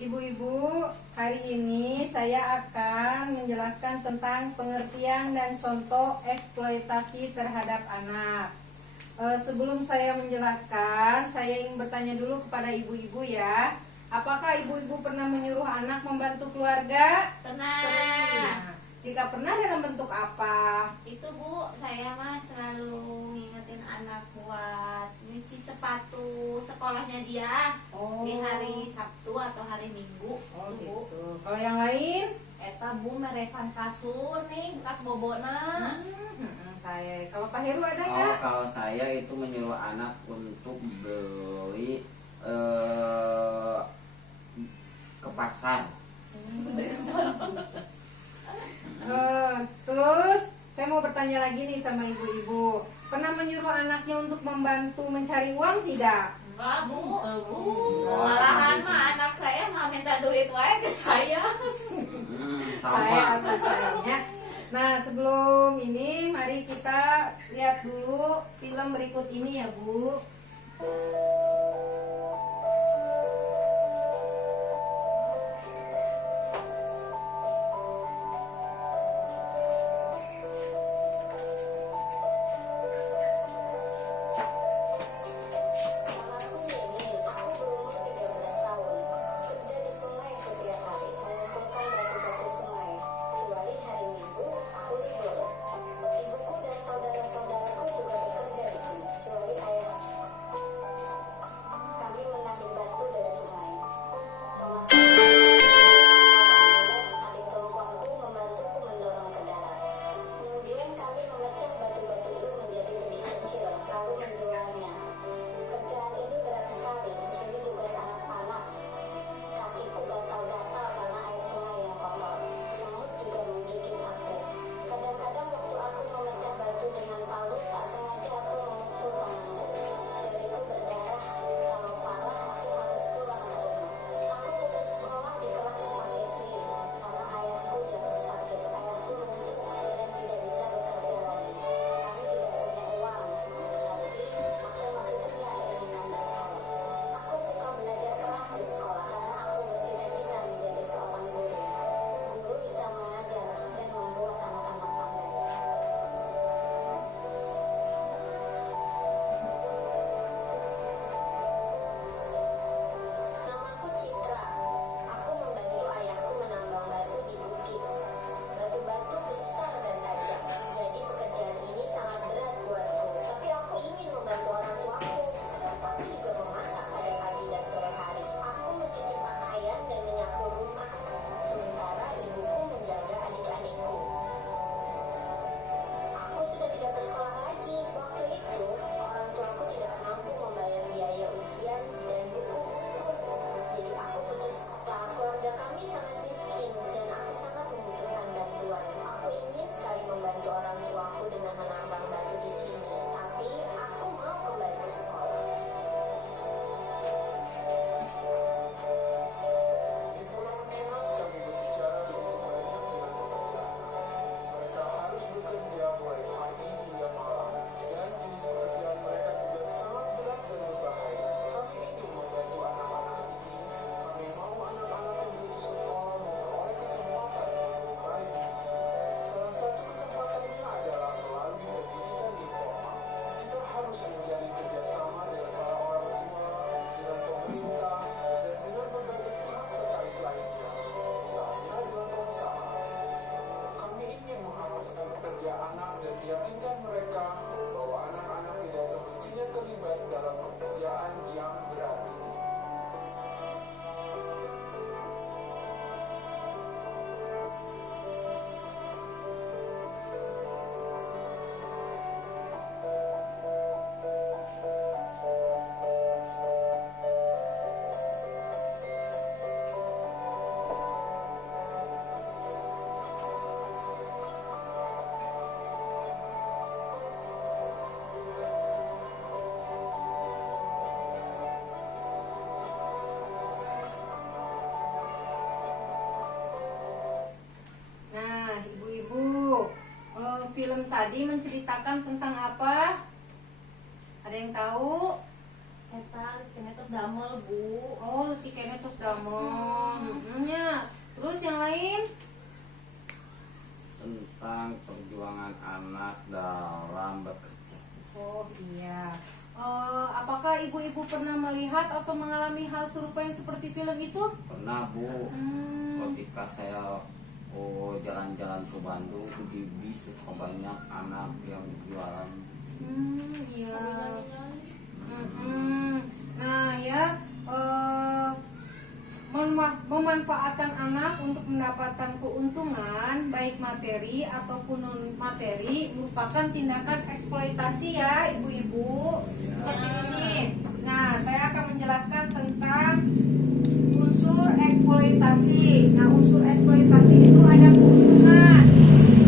Ibu-ibu, hari ini saya akan menjelaskan tentang pengertian dan contoh eksploitasi terhadap anak. Sebelum saya menjelaskan, saya ingin bertanya dulu kepada ibu-ibu ya. Apakah ibu-ibu pernah menyuruh anak membantu keluarga? Pernah. Nah, jika pernah, dalam bentuk apa? Itu Bu, saya mah selalu ngingetin anak buat nyuci sepatu sekolahnya dia di hari Sabtu atau hari Minggu. Oh Bu. gitu. Kalau yang lain? Eta Bu meresan kasur nih bekas bobona. Saya. Kalau Pak Heru ada Oh, nggak? kalau saya itu menyuruh anak untuk beli ke pasar. Terus saya mau bertanya lagi nih sama ibu-ibu. Pernah menyuruh anaknya untuk membantu mencari uang tidak? Enggak Bu. Malahan mah anak saya mah minta duit wae ke saya. Saya Sama. atau sayanya. Nah, sebelum ini mari kita lihat dulu film berikut ini ya, Bu. Namaku Yeni, aku berumur 13 tahun. Kerja di sungai setiap hari, mengumpulkan batu-batu sungai. Kecuali hari Minggu, aku libur. Ibuku dan saudara-saudaraku juga bekerja di sini, kecuali ayah. Kami mengambil batu dari sungai. Memasang seorang muda, adik perempuanku membantuku mendorong ke darat. Kemudian kami memecah batu-batu itu menjadi lebih kecil, lalu menjualnya. Kerjaan ini berat sekali, di sini juga sangat panas. Kakiku gatal-gatal karena air sungai yang kotor. Semut juga menggigit aku. Kadang-kadang waktu aku memecah batu dengan palu, tak sengaja aku memukul tanganku. Jariku berdarah, kalau parah aku harus pulang ke rumah. Aku putus sekolah di kelas 4 SD karena ayahku jatuh sakit. Ayahku lumpuh dan tidak bisa bekerja lagi. Kami tidak punya uang, tapi aku masih punya keinginan bersekolah. Aku suka belajar keras di sekolah karena aku bercita-cita menjadi seorang guru. Guru bisa mengajar dan membuat anak-anak pandai. Namaku Citra. Aku membantu ayahku menambang batu di bukit. Batu-batu besar dan tajam. Jadi pekerjaan ini sangat berat buatku. Tapi aku ingin membantu orang tuaku. Aku juga memasak pada pagi dan sore hari. Aku mencuci pakaian dan menyapu rumah. Sementara ibuku menjaga adik-adikku. Aku sudah tidak bersekolah lagi. Waktu itu, orang tuaku tidak mampu membayar biaya ujian dan buku-buku. Jadi aku putus sekolah. Keluarga kami sangat miskin dan aku sangat membutuhkan bantuan. Aku ingin sekali membantu orang tuaku dengan menambang batu di sini. Tapi aku mau kembali ke sekolah. Di pulau Minas kami berbicara cukup banyak dengan pekerjaan. Mereka harus bekerja mulai pagi hingga malam, dan jenis pekerjaan mereka juga sangat berat dan berbahaya. Kami ingin membantu anak-anak ini. Kami mau anak-anak yang putus sekolah memperoleh kesempatan yang lebih baik. Salah satu kesempatannya adalah melalui pendidikan informal. Kita harus menjalin kerjasama dengan para orang tua, dengan pemerintah, dan dengan berbagai pihak terkait lainnya, misalnya dengan pengusaha. Kami ingin mengharuskan pekerja anak dan meyakinkan mereka bahwa anak-anak tidak semestinya terlibat dalam pekerjaan yang berat ini. Nah, ibu-ibu, film tadi menceritakan tentang apa? Ada yang tahu? eta kene tos damel Bu. Oh, leutik kene tos damel. Nya. Terus yang lain? Tentang perjuangan anak dalam bekerja. Oh iya. Apakah ibu-ibu pernah melihat atau mengalami hal serupa yang seperti film itu? Pernah Bu, ketika saya jalan-jalan ke Bandung di bis suka banyak anak yang jualan. Iya. Nyanyi-nyanyi. Nah ya, memanfaatkan anak untuk mendapatkan keuntungan baik materi ataupun non materi merupakan tindakan eksploitasi ya ibu-ibu. Seperti ini. Nah, saya akan menjelaskan tentang unsur eksploitasi. Nah, unsur eksploitasi itu ada keuntungan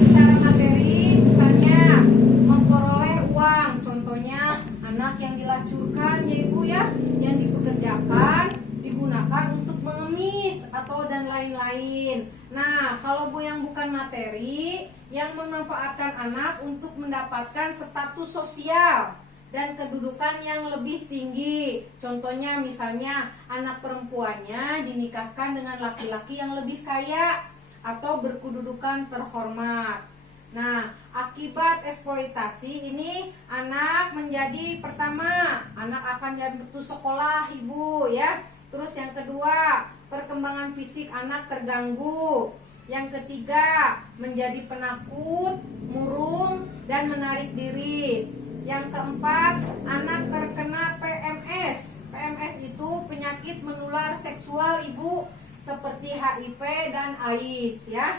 secara materi, misalnya memperoleh uang. Contohnya anak yang dilacurkan ya ibu ya, yang dipekerjakan digunakan untuk mengemis atau dan lain-lain. Nah, kalau bu yang bukan materi, yang memanfaatkan anak untuk mendapatkan status sosial dan kedudukan yang lebih tinggi. Contohnya misalnya anak perempuannya dinikahkan dengan laki-laki yang lebih kaya atau berkedudukan terhormat. Nah, akibat eksploitasi ini anak menjadi pertama, anak akan jadi putus sekolah ibu ya. Terus yang kedua, perkembangan fisik anak terganggu. Yang ketiga, menjadi penakut, murung, dan menarik diri. Yang keempat, anak terkena PMS. PMS itu penyakit menular seksual ibu, seperti HIV dan AIDS ya.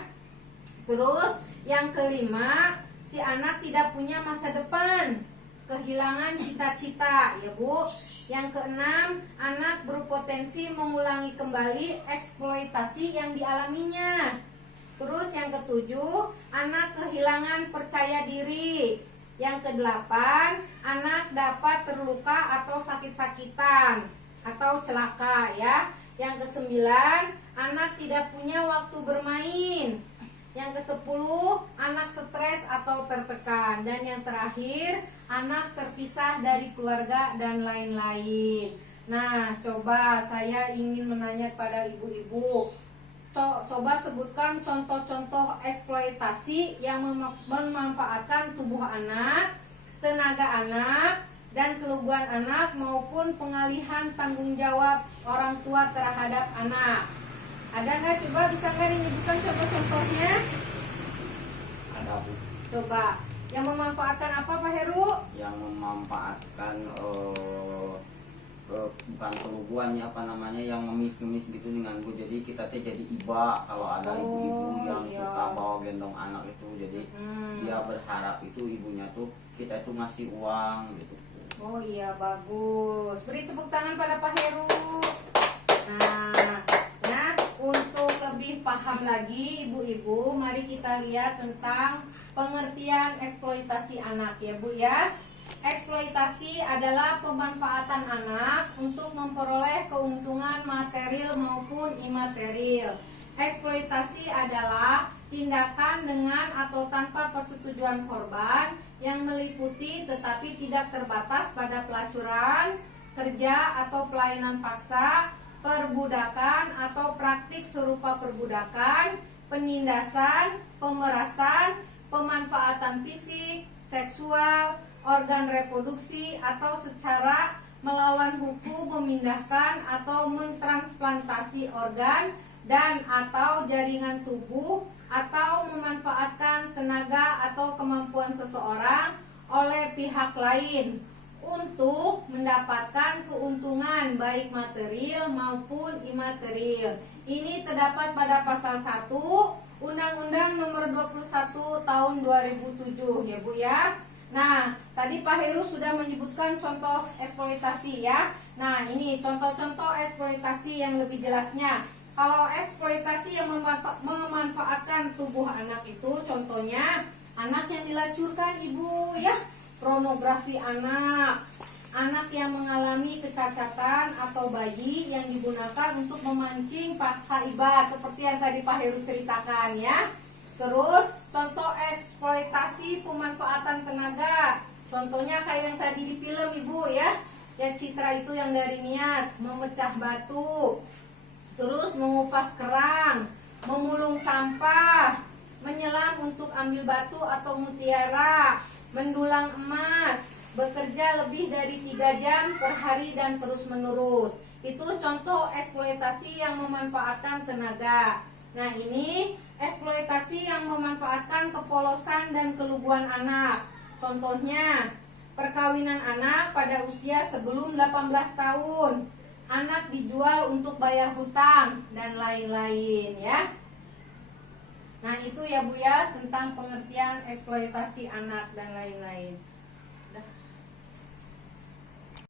Terus yang kelima, si anak tidak punya masa depan, kehilangan cita-cita ya bu. Yang keenam, anak berpotensi mengulangi kembali eksploitasi yang dialaminya. Terus yang ketujuh, anak kehilangan percaya diri. Yang kedelapan, anak dapat terluka atau sakit-sakitan atau celaka ya. Yang kesembilan, anak tidak punya waktu bermain. Yang kesepuluh, anak stres atau tertekan. Dan yang terakhir, anak terpisah dari keluarga dan lain-lain. Nah, coba saya ingin menanya pada ibu-ibu, coba sebutkan contoh-contoh eksploitasi yang memanfaatkan tubuh anak, tenaga anak, dan keluguan anak maupun pengalihan tanggung jawab orang tua terhadap anak. Ada nggak? Coba bisa nggak disebutkan contoh-contohnya? Ada Bu, Coba. Yang memanfaatkan apa Pak Heru? yang memanfaatkan bukan keluguan ya, apa namanya, yang ngemis-ngemis gitu dengan Bu. Jadi kita teh jadi iba kalau ada ibu-ibu yang iya. suka bawa gendong anak itu. Jadi dia berharap itu ibunya tuh kita tuh ngasih uang gitu. Oh iya, bagus. Beri tepuk tangan pada Pak Heru. Nah, ya, untuk lebih paham lagi ibu-ibu, mari kita lihat tentang pengertian eksploitasi anak ya Bu ya. Eksploitasi adalah pemanfaatan anak untuk memperoleh keuntungan material maupun imaterial. Eksploitasi adalah tindakan dengan atau tanpa persetujuan korban yang meliputi tetapi tidak terbatas pada pelacuran, kerja atau pelayanan paksa, perbudakan atau praktik serupa perbudakan, penindasan, pemerasan, pemanfaatan fisik, seksual, organ reproduksi atau secara melawan hukum memindahkan atau mentransplantasi organ dan atau jaringan tubuh atau memanfaatkan tenaga atau kemampuan seseorang oleh pihak lain untuk mendapatkan keuntungan baik material maupun imaterial. Ini terdapat pada pasal 1 Undang-Undang Nomor 21 Tahun 2007 ya Bu ya. Nah, tadi Pak Heru sudah menyebutkan contoh eksploitasi ya. Nah, ini contoh-contoh eksploitasi yang lebih jelasnya. Kalau eksploitasi yang memanfaatkan tubuh anak itu contohnya anak yang dilacurkan ibu ya, pornografi anak, anak yang mengalami kecacatan atau bayi yang digunakan untuk memancing paksa iba seperti yang tadi Pak Heru ceritakan ya. Terus contoh eksploitasi pemanfaatan tenaga, contohnya kayak yang tadi di film ibu ya, Ya, citra itu yang dari Nias, memecah batu, terus mengupas kerang, memulung sampah, menyelam untuk ambil batu atau mutiara, mendulang emas, bekerja lebih dari 3 jam per hari dan terus menerus. Itu contoh eksploitasi yang memanfaatkan tenaga. Nah, ini eksploitasi yang memanfaatkan kepolosan dan keluguan anak. Contohnya, perkawinan anak pada usia sebelum 18 tahun. Anak dijual untuk bayar hutang dan lain-lain ya. Nah, itu ya Bu ya tentang pengertian eksploitasi anak dan lain-lain.